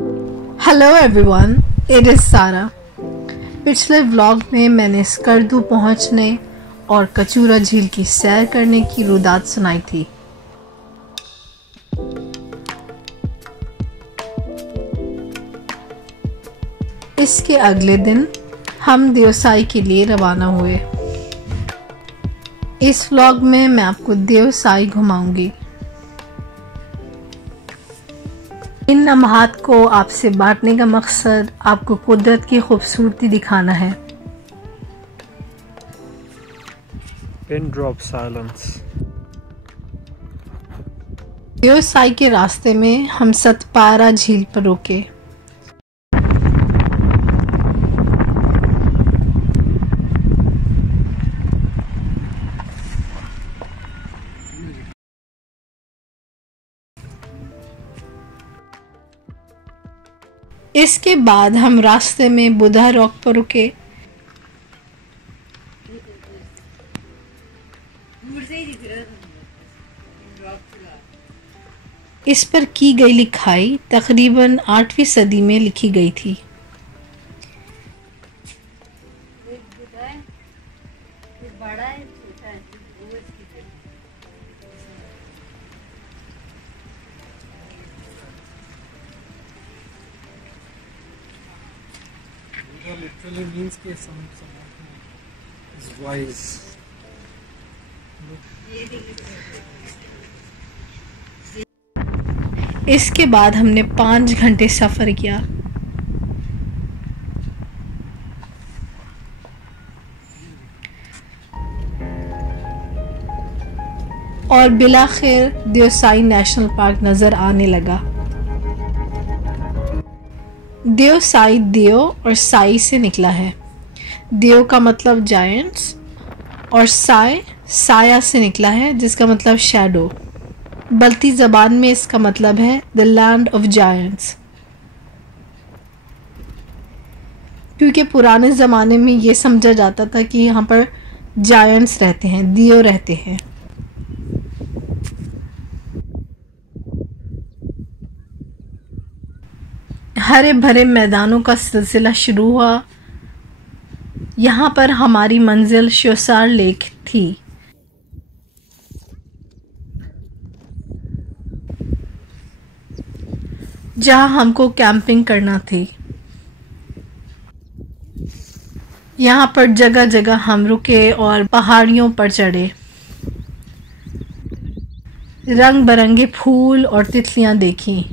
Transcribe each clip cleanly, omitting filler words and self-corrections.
Hello everyone, it is सारा। पिछले vlog में मैंने स्कर्दू पहुंचने और कचूरा झील की सैर करने की रुदात सुनाई थी। इसके अगले दिन हम देवसाई के लिए रवाना हुए। इस व्लॉग में मैं आपको देवसाई घुमाऊंगी। इन लम्हात को आपसे बांटने का मकसद आपको कुदरत की खूबसूरती दिखाना है। Pin drop silence. देवसाई के रास्ते में हम सतपारा झील पर रुके। इसके बाद हम रास्ते में बुधा रॉक पर रुके। इस पर की गई लिखाई तकरीबन 8वीं सदी में लिखी गई थी। Literally means कि someone is wise. इसके बाद हमने 5 घंटे सफर किया। और बिलाखिर देवसाई नेशनल पार्क नजर आने लगा। देवसाई देव और साई से निकला है। देव का मतलब जायंट्स और साई साया से निकला है, जिसका मतलब शैडो। बल्ती जबान में इसका मतलब है द लैंड ऑफ जायंट्स, क्योंकि पुराने ज़माने में ये समझा जाता था कि यहाँ पर जायंट्स रहते हैं, देव रहते हैं। हरे भरे मैदानों का सिलसिला शुरू हुआ। यहाँ पर हमारी मंजिल श्योसार लेक थी। जहाँ हमको कैंपिंग करना थी। यहाँ पर जगह जगह हम रुके और पहाड़ियों पर चढ़े। रंग बिरंगे फूल और तितलियाँ देखी।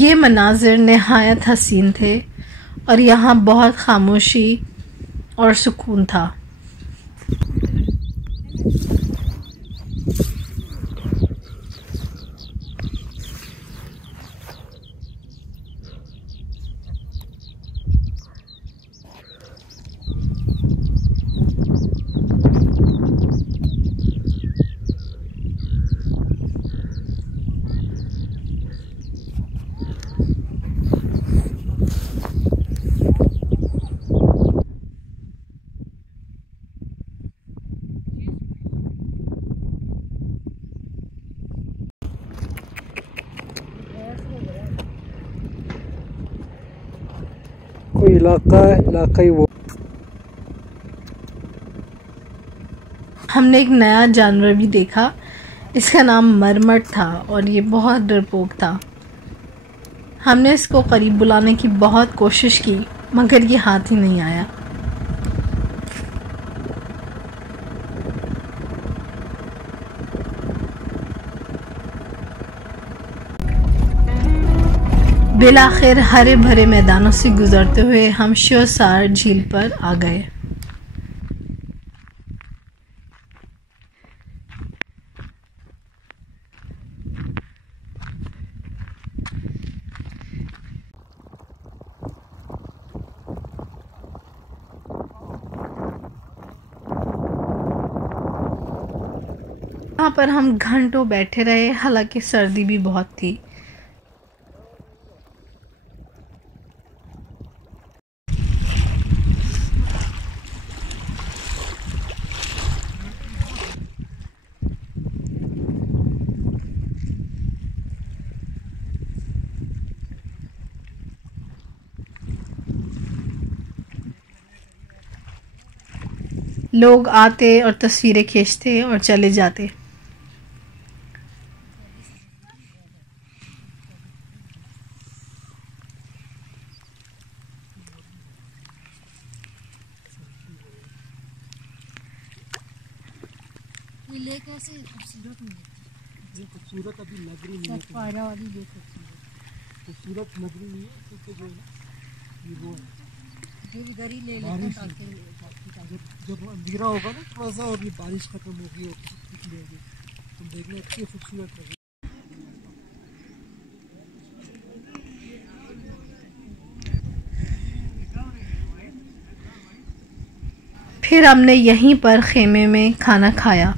ये मनाजिर नहायत हसीन थे और यहाँ बहुत खामोशी और सुकून था। कोई इलाका ही वो। हमने एक नया जानवर भी देखा। इसका नाम मरमट था और ये बहुत डरपोक था। हमने इसको करीब बुलाने की बहुत कोशिश की, मगर ये हाथ ही नहीं आया। बिलाखिर हरे भरे मैदानों से गुजरते हुए हम श्योसार झील पर आ गए। वहाँ पर हम घंटों बैठे रहे, हालांकि सर्दी भी बहुत थी। लोग आते और तस्वीरें खींचते और चले जाते। ले कैसे खूबसूरत नहीं है, ये खूबसूरत अभी लग रही नहीं है, पायरा वाली ये खूबसूरत खूबसूरत लग रही नहीं है क्योंकि जो है ना ये वो जो इधर ही ले लेते हैं ताकि जब अंधेरा होगा ना थोड़ा सा और ये बारिश खत्म होगी और निकलेगी तो देखने अच्छी खूबसूरत लगेगी। फिर हमने यहीं पर खेमे में खाना खाया,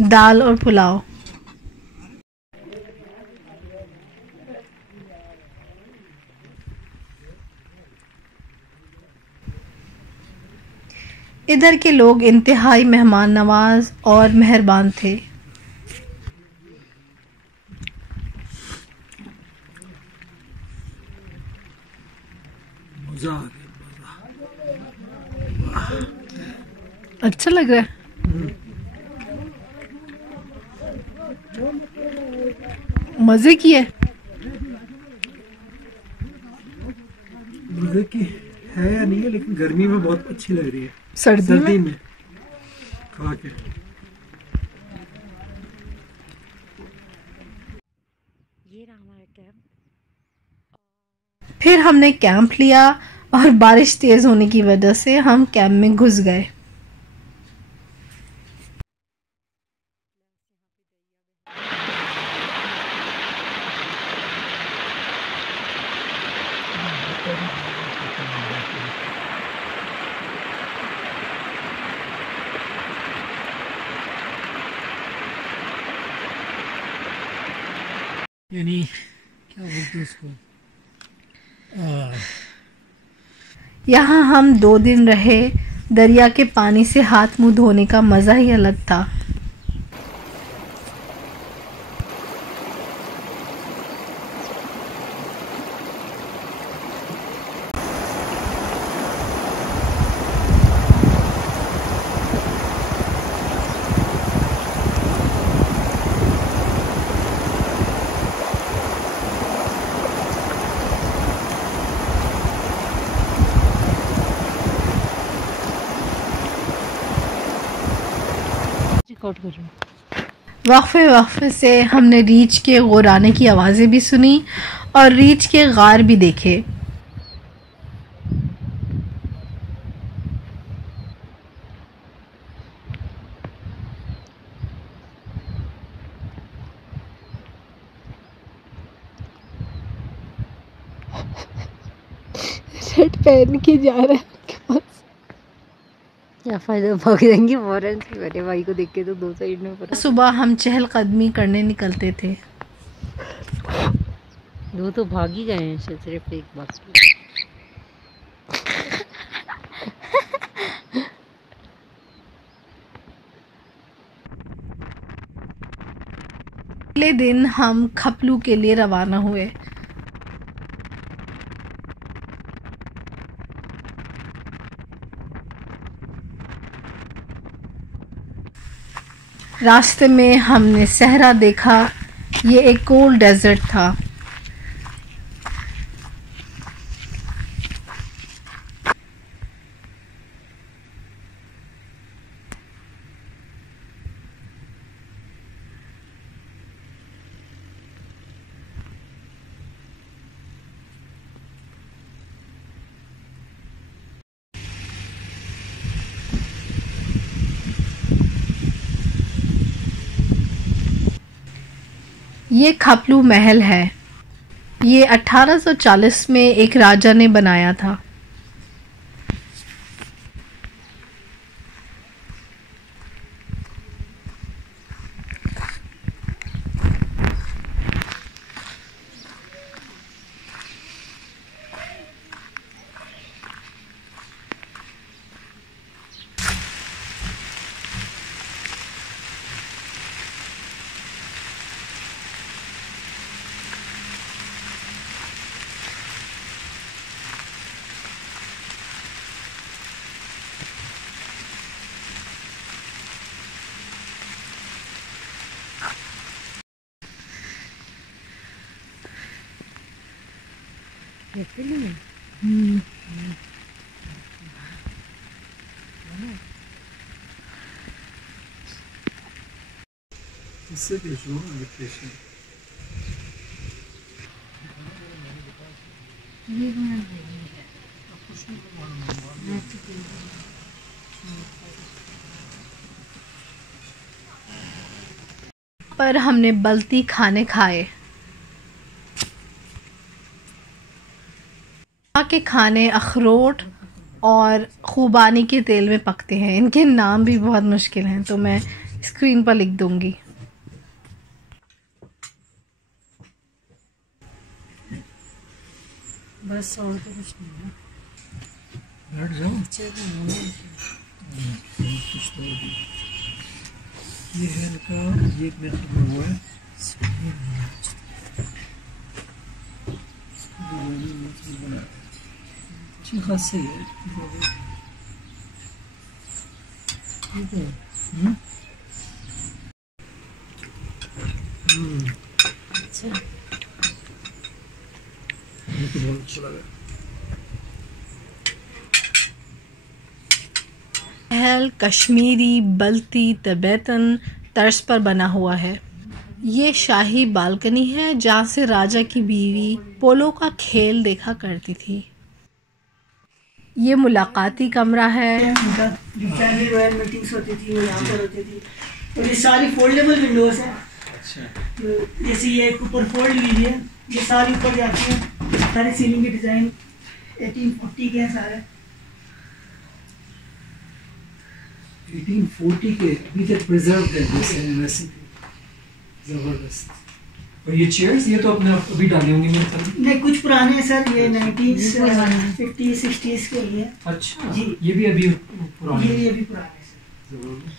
दाल और पुलाव। इधर के लोग इंतहाई मेहमान नवाज और मेहरबान थे। मजा आ गया, अच्छा लग रहा है। मजे की है। मजे की है या नहीं है, लेकिन गर्मी में बहुत अच्छी लग रही है। सर्दी में खा के ये रहा हमारा कैंप। फिर हमने कैंप लिया और बारिश तेज होने की वजह से हम कैंप में घुस गए। यानी क्या बोलते हैं उसको, यहाँ हम 2 दिन रहे। दरिया के पानी से हाथ मुंह धोने का मज़ा ही अलग था। रिकॉर्ड कर रही हूँ। वक्फे से हमने रीछ के गुराने की आवाज़ें भी सुनी और रीछ के गार भी देखे। शर्ट पहन के जा रहा है उनके पास। क्या फायदा, भाग जाएंगे फौरन से। मेरे भाई को देख के तो 2 साइड में पड़ा। सुबह हम चहलकदमी करने निकलते थे। 2 तो भाग ही गए हैं, सिर्फ एक बाकी। अगले दिन हम खपलू के लिए रवाना हुए। रास्ते में हमने सहरा देखा। ये एक कोल्ड डेजर्ट था। ये खपलू महल है। ये 1840 में एक राजा ने बनाया था। इससे पेश हो डिप्रेशन। पर हमने बल्ती खाने खाए। यहाँ के खाने अखरोट और खूबानी के तेल में पकते हैं। इनके नाम भी बहुत मुश्किल हैं, तो मैं स्क्रीन पर लिख दूंगी। बस और तो कुछ नहीं है। बैठ जाओ। ये है इनका, ये एक मिनट में हुआ है। अच्छी खासी है। ठीक है। अच्छा, मुझे बहुत अच्छा लगा। महल कश्मीरी, बल्ती, तिब्बतन तर्ज पर बना हुआ है। ये शाही बालकनी है जहाँ से राजा की बीवी पोलो का खेल देखा करती थी। ये मुलाकाती कमरा है। जो फैमिली रॉयल मीटिंग्स होती थी वो यहाँ पर होती थी। और ये सारी फोल्डेबल विंडोज हैं। अच्छा। जैसे ये ऊपर फोल्ड लीजिए, ये सारी ऊपर जाती हैं। सारी सीलिंग के डिज़ाइन 1840 के हैं सारे। 1840 के अभी तक प्रिजर्व्ड है जैसे जबरदस्त। और ये चेयर्स ये तो अपने अभी डाली होंगी मेरे ख्याल में। नहीं, कुछ पुराने हैं सर, ये 1950 60s के लिए। अच्छा जी, ये भी अभी पुराने हैं। ये भी पुराने हैं सर। जबरदस्त।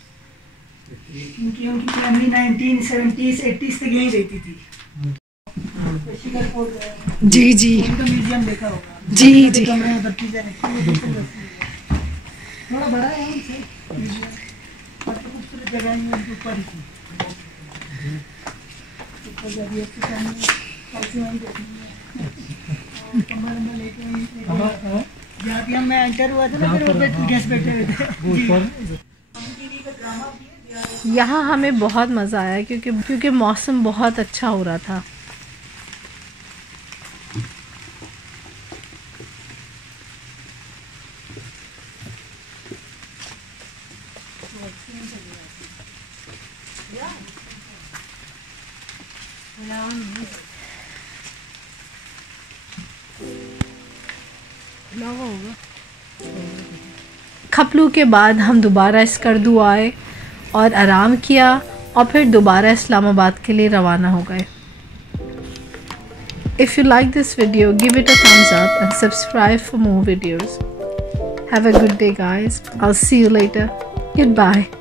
क्योंकि उनकी फैमिली 1970s 80s तक यहीं रहती थी। जी जी उनका म्यूजियम देखा होगा। जी जी। कमरे में 32 थोड़ा बड़ा है उनसे म्यूजियम, और खूबसूरत जगह है उनके ऊपर ही थी। ऊपर जाइए उसके सामने कैसे वहीं देखनी है। कमरा नंबर लेके जहाँ भी मैं एंटर हुआ था ना, फिर वो गेस्ट बैठे हुए थे। यहाँ हमें बहुत मज़ा आया क्योंकि मौसम बहुत अच्छा हो रहा था। खपलू के बाद हम दोबारा स्कर्दू आए और आराम किया और फिर दोबारा इस्लामाबाद के लिए रवाना हो गए। If you like this video, give it a thumbs up and subscribe for more videos. Have a good day guys. I'll see you later. Goodbye.